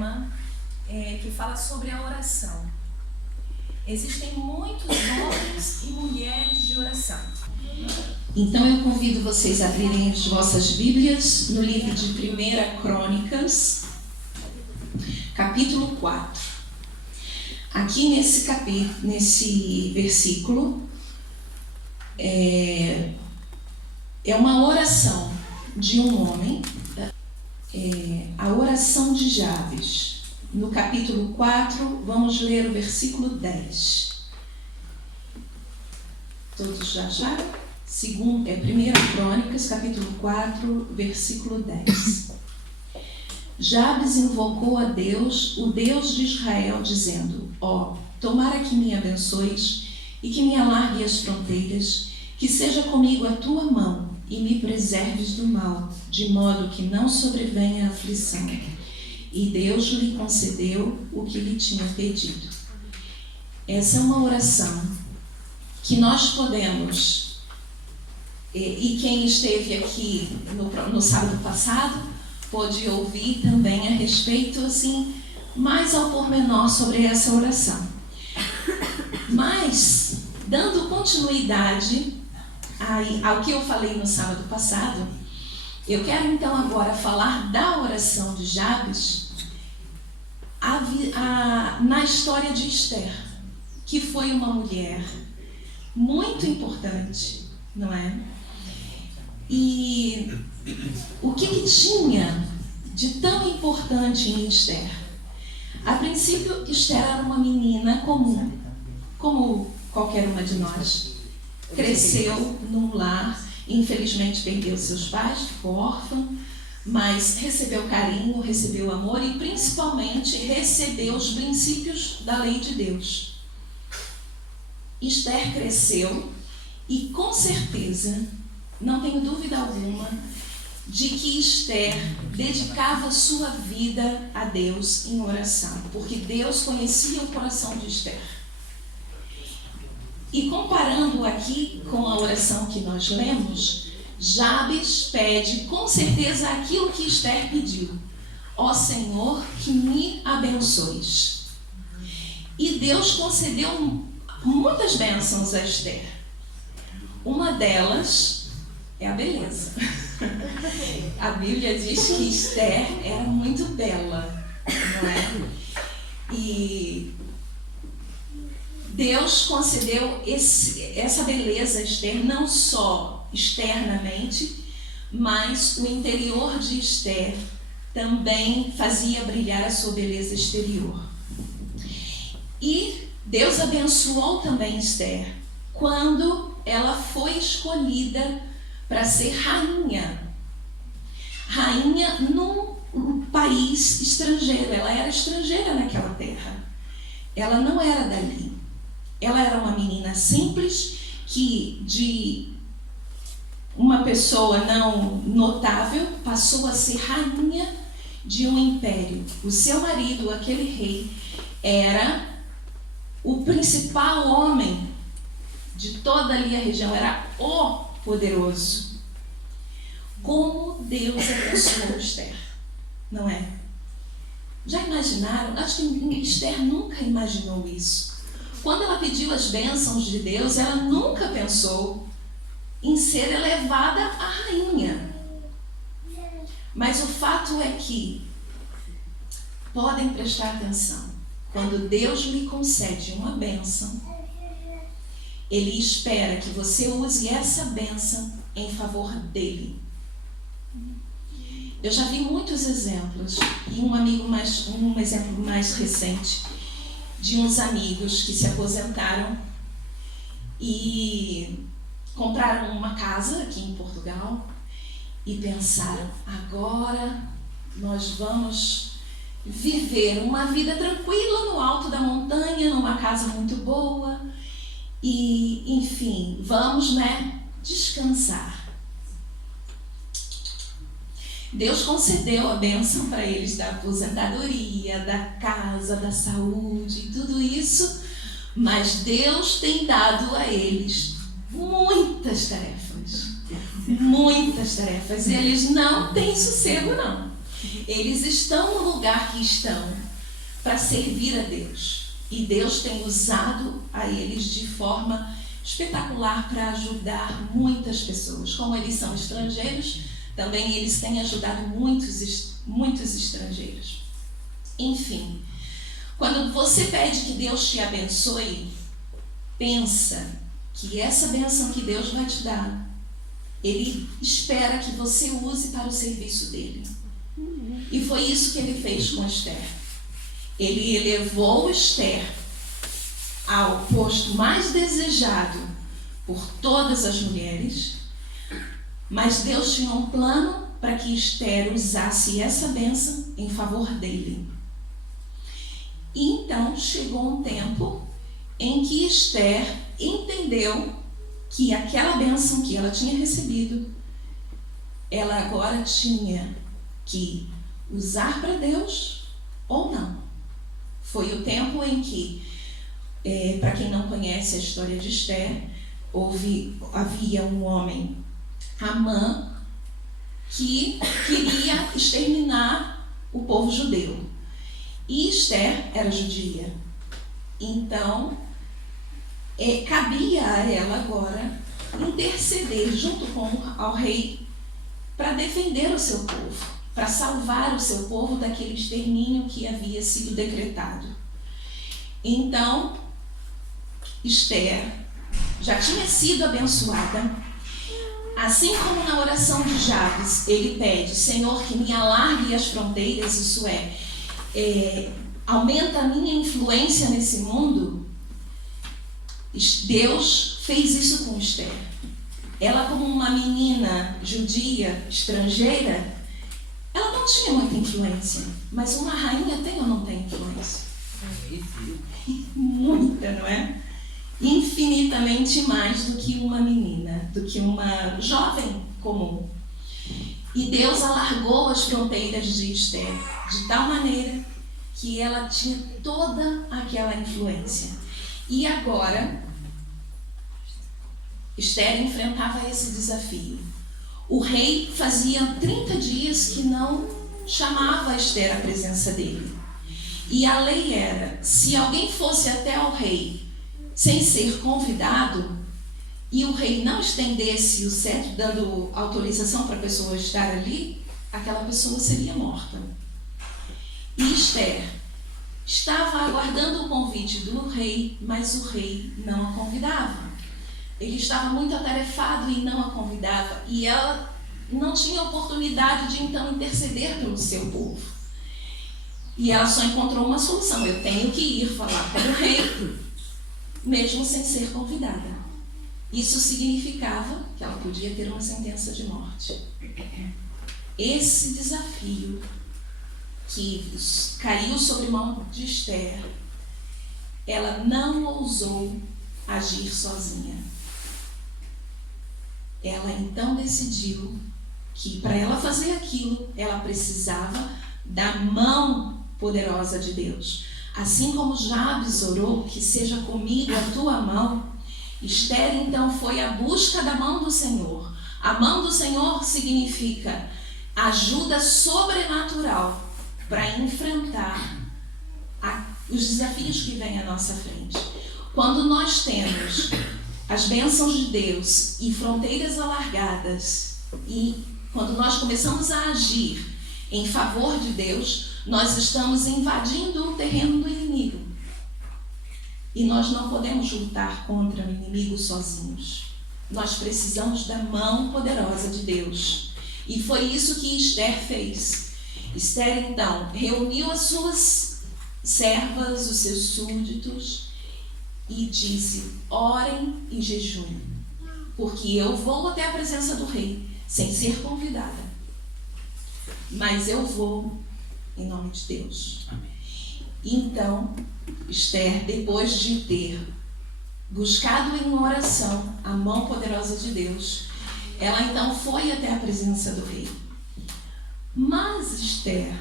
tema que fala sobre a oração. Existem muitos homens e mulheres de oração. Então eu convido vocês a abrirem as vossas Bíblias no livro de 1 Crônicas, capítulo 4. Aqui nesse versículo é uma oração de um homem, a oração de Jabes. No capítulo 4, vamos ler o versículo 10. Todos já acharam? 1 Crônicas, capítulo 4, versículo 10. Jabes invocou a Deus, o Deus de Israel, dizendo: tomara que me abençoes e que me alargue as fronteiras, que seja comigo a tua mão e me preserves do mal, de modo que não sobrevenha a aflição. E Deus lhe concedeu o que lhe tinha pedido. Essa é uma oração que nós podemos, e quem esteve aqui no sábado passado, pôde ouvir também a respeito, assim, mais ao pormenor sobre essa oração. Mas, dando continuidade ao que eu falei no sábado passado, eu quero então agora falar da oração de Jabes na história de Esther, que foi uma mulher muito importante, não é? E o que tinha de tão importante em Esther? A princípio, Esther era uma menina comum, como qualquer uma de nós. Cresceu num lar, infelizmente perdeu seus pais, ficou órfã, mas recebeu carinho, recebeu amor e principalmente recebeu os princípios da lei de Deus. Esther cresceu e com certeza, não tenho dúvida alguma, de que Esther dedicava sua vida a Deus em oração, porque Deus conhecia o coração de Esther. E comparando aqui com a oração que nós lemos, Jabes pede com certeza aquilo que Esther pediu: ó Senhor, que me abençoes. E Deus concedeu muitas bênçãos a Esther. Uma delas é a beleza. A Bíblia diz que Esther era muito bela, não é? E Deus concedeu essa beleza a Esther, não só externamente, mas o interior de Esther também fazia brilhar a sua beleza exterior. E Deus abençoou também Esther quando ela foi escolhida para ser rainha. Rainha num país estrangeiro. Ela era estrangeira naquela terra. Ela não era dali. Ela era uma menina simples que de uma pessoa não notável passou a ser rainha de um império. O seu marido, aquele rei, era o principal homem de toda ali a região, era o poderoso. Como Deus abençoou Esther, não é? Já imaginaram? Acho que Esther nunca imaginou isso. Quando ela pediu as bênçãos de Deus, ela nunca pensou em ser elevada a rainha. Mas o fato é que, podem prestar atenção, quando Deus lhe concede uma bênção, Ele espera que você use essa bênção em favor dele. Eu já vi muitos exemplos, e um exemplo mais recente, de uns amigos que se aposentaram e compraram uma casa aqui em Portugal e pensaram: agora nós vamos viver uma vida tranquila no alto da montanha, numa casa muito boa e, enfim, vamos, descansar. Deus concedeu a bênção para eles da aposentadoria, da casa, da saúde e tudo isso, mas Deus tem dado a eles muitas tarefas, e eles não têm sossego, não. Eles estão no lugar que estão para servir a Deus. E Deus tem usado a eles de forma espetacular para ajudar muitas pessoas. Como eles são estrangeiros, também eles têm ajudado muitos estrangeiros. Enfim, quando você pede que Deus te abençoe, pensa que essa bênção que Deus vai te dar, Ele espera que você use para o serviço dele. E foi isso que ele fez com Esther. Ele elevou Esther ao posto mais desejado por todas as mulheres, mas Deus tinha um plano para que Esther usasse essa bênção em favor dele. E então chegou um tempo em que Esther entendeu que aquela bênção que ela tinha recebido, ela agora tinha que usar para Deus ou não. Foi o tempo em que, para quem não conhece a história de Esther, havia um homem, Amã, que queria exterminar o povo judeu. E Esther era judia. Então, cabia a ela agora interceder junto ao rei para defender o seu povo, para salvar o seu povo daquele extermínio que havia sido decretado. Então, Esther já tinha sido abençoada. Assim como na oração de Jabes, ele pede: Senhor, que me alargue as fronteiras, isso aumenta a minha influência nesse mundo. Deus fez isso com Esther. Ela, como uma menina judia, estrangeira, ela não tinha muita influência. Mas uma rainha tem ou não tem influência? Muita, não é? Infinitamente mais do que uma menina, do que uma jovem comum. E Deus alargou as fronteiras de Esther de tal maneira que ela tinha toda aquela influência. E agora, Esther enfrentava esse desafio. O rei fazia 30 dias que não chamava Esther à presença dele. E a lei era, se alguém fosse até ao rei sem ser convidado, e o rei não estendesse o cetro, dando autorização para a pessoa estar ali, aquela pessoa seria morta. E Esther estava aguardando o convite do rei, mas o rei não a convidava. Ele estava muito atarefado e não a convidava, e ela não tinha oportunidade de então interceder pelo seu povo. E ela só encontrou uma solução: eu tenho que ir falar com o rei, mesmo sem ser convidada. Isso significava que ela podia ter uma sentença de morte. Esse desafio que caiu sobre a mão de Esther, ela não ousou agir sozinha. Ela então decidiu que para ela fazer aquilo, ela precisava da mão poderosa de Deus. Assim como Jabes orou, que seja comigo a tua mão, Esther então foi à busca da mão do Senhor. A mão do Senhor significa ajuda sobrenatural para enfrentar os desafios que vêm à nossa frente. Quando nós temos as bênçãos de Deus e fronteiras alargadas, e quando nós começamos a agir em favor de Deus, nós estamos invadindo o terreno do inimigo. E nós não podemos lutar contra o inimigo sozinhos. Nós precisamos da mão poderosa de Deus. E foi isso que Esther fez. Esther, então, reuniu as suas servas, os seus súditos, e disse: orem em jejum, porque eu vou até a presença do rei, sem ser convidada. Mas eu vou em nome de Deus. Amém. Então, Esther, depois de ter buscado em oração a mão poderosa de Deus, ela então foi até a presença do rei. Mas Esther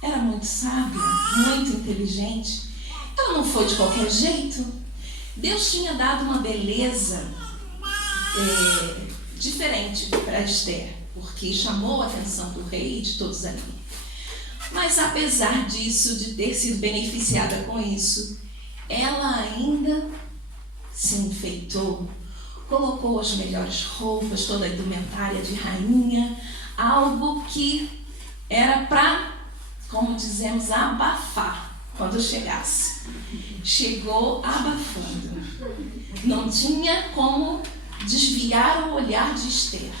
era muito sábia, muito inteligente. Ela não foi de qualquer jeito. Deus tinha dado uma beleza diferente para Esther, porque chamou a atenção do rei e de todos ali. Mas apesar disso, de ter sido beneficiada com isso, ela ainda se enfeitou, colocou as melhores roupas, toda a indumentária de rainha, algo que era para, como dizemos, abafar quando chegasse. Chegou abafando. Não tinha como desviar o olhar de Esther.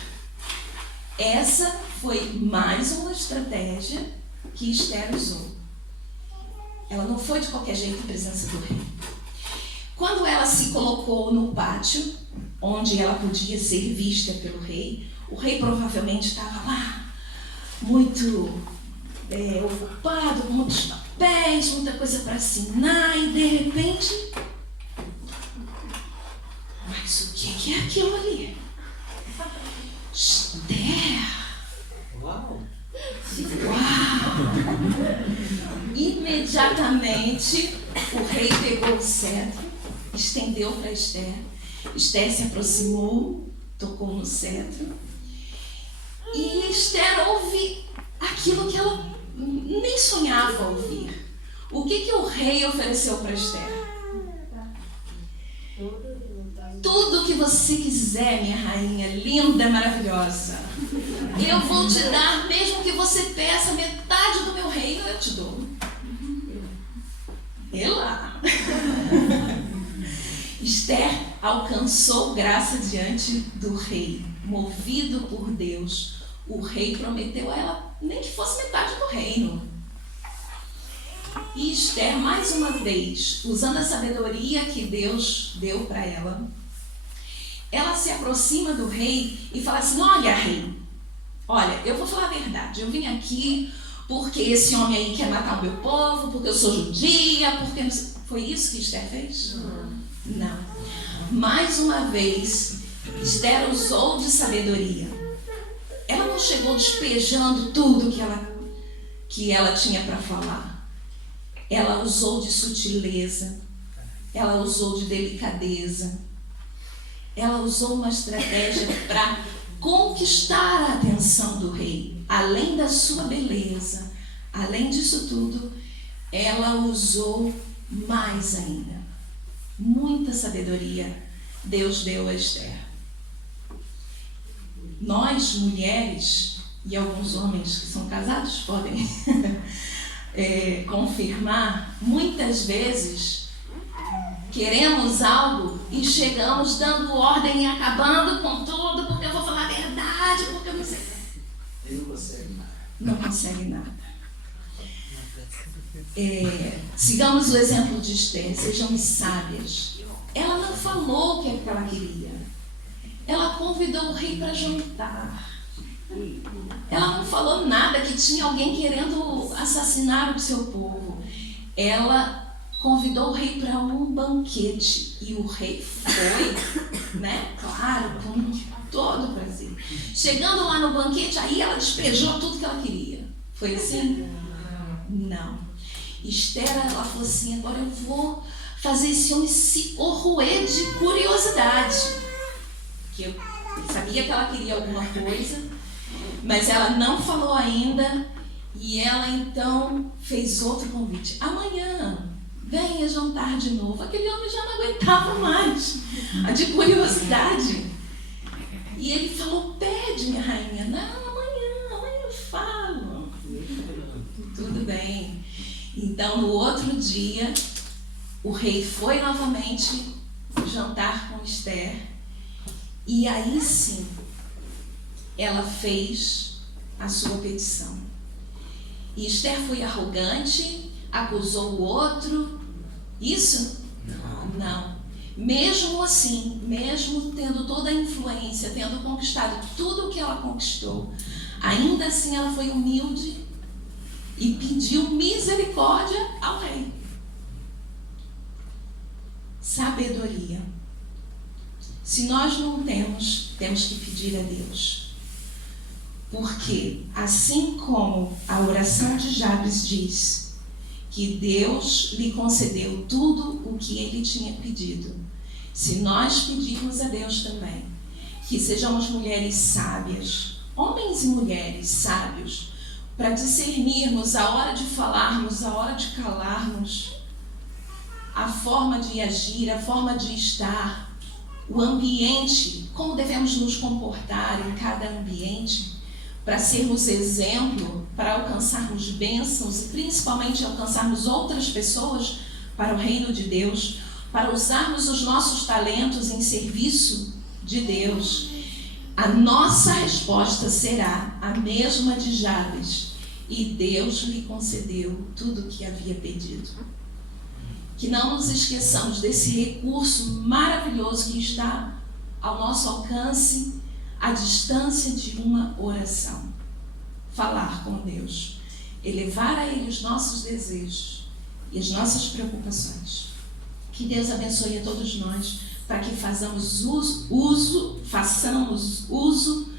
Essa foi mais uma estratégia que Esther usou. Ela não foi de qualquer jeito em presença do rei. Quando ela se colocou no pátio, onde ela podia ser vista pelo rei, o rei provavelmente estava lá, muito ocupado, com muitos papéis, muita coisa para assinar, e de repente... Mas o que é aquilo ali? Esther! Uau! Uau! Imediatamente o rei pegou o cetro, estendeu para Esther. Esther se aproximou, tocou no cetro, e Esther ouve aquilo que ela nem sonhava ouvir. O que o rei ofereceu para Esther? Tudo que você quiser, minha rainha, linda, maravilhosa. Eu vou te dar, mesmo que você peça metade do meu reino, eu te dou. Ela. Esther alcançou graça diante do rei, movido por Deus. O rei prometeu a ela nem que fosse metade do reino. E Esther, mais uma vez, usando a sabedoria que Deus deu para ela, ela se aproxima do rei e fala assim: olha, rei, olha, eu vou falar a verdade, eu vim aqui porque esse homem aí quer matar o meu povo, porque eu sou judia, porque... não sei... Foi isso que Esther fez? Não. Mais uma vez, Esther usou de sabedoria. Ela não chegou despejando tudo que ela tinha para falar. Ela usou de sutileza, ela usou de delicadeza, ela usou uma estratégia para conquistar a atenção do rei. Além da sua beleza, além disso tudo, ela usou mais ainda. Muita sabedoria Deus deu a Esther. Nós, mulheres, e alguns homens que são casados podem confirmar, muitas vezes queremos algo e chegamos dando ordem e acabando com tudo, porque eu vou falar a verdade, porque eu não sei. Ele não consegue nada. Não consegue nada. Sigamos o exemplo de Esther, sejamos sábias. Ela não falou o que é que ela queria. Ela convidou o rei para jantar. Ela não falou nada que tinha alguém querendo assassinar o seu povo. Ela convidou o rei para um banquete. E o rei foi, né? Claro, com todo prazer. Chegando lá no banquete, aí ela despejou tudo que ela queria. Foi assim? Não. Esther, ela falou assim: agora eu vou fazer esse homem se corroer de curiosidade. Que eu sabia que ela queria alguma coisa, mas ela não falou ainda. E ela então fez outro convite: amanhã venha jantar de novo. Aquele homem já não aguentava mais a de curiosidade. E ele falou: pede, minha rainha. Não, amanhã eu falo. Tudo bem. Então, no outro dia, o rei foi novamente jantar com Esther. E aí sim, ela fez a sua petição. E Esther foi arrogante, acusou o outro. Isso? Não. Mesmo assim, mesmo tendo toda a influência, tendo conquistado tudo o que ela conquistou, ainda assim ela foi humilde e pediu misericórdia ao rei. Sabedoria. Se nós não temos, temos que pedir a Deus. Porque, assim como a oração de Jabes diz que Deus lhe concedeu tudo o que ele tinha pedido, se nós pedirmos a Deus também que sejamos mulheres sábias, homens e mulheres sábios, para discernirmos a hora de falarmos, a hora de calarmos, a forma de agir, a forma de estar, o ambiente, como devemos nos comportar em cada ambiente, para sermos exemplo, para alcançarmos bênçãos e principalmente alcançarmos outras pessoas para o reino de Deus, para usarmos os nossos talentos em serviço de Deus. A nossa resposta será a mesma de Jabes, e Deus lhe concedeu tudo o que havia pedido. Que não nos esqueçamos desse recurso maravilhoso que está ao nosso alcance, à distância de uma oração. Falar com Deus, elevar a Ele os nossos desejos e as nossas preocupações. Que Deus abençoe a todos nós, para que façamos uso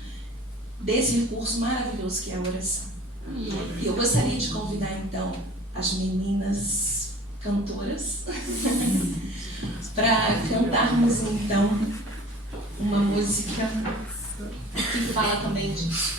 desse recurso maravilhoso que é a oração. E eu gostaria de convidar então as meninas cantoras para cantarmos então uma música que fala também disso.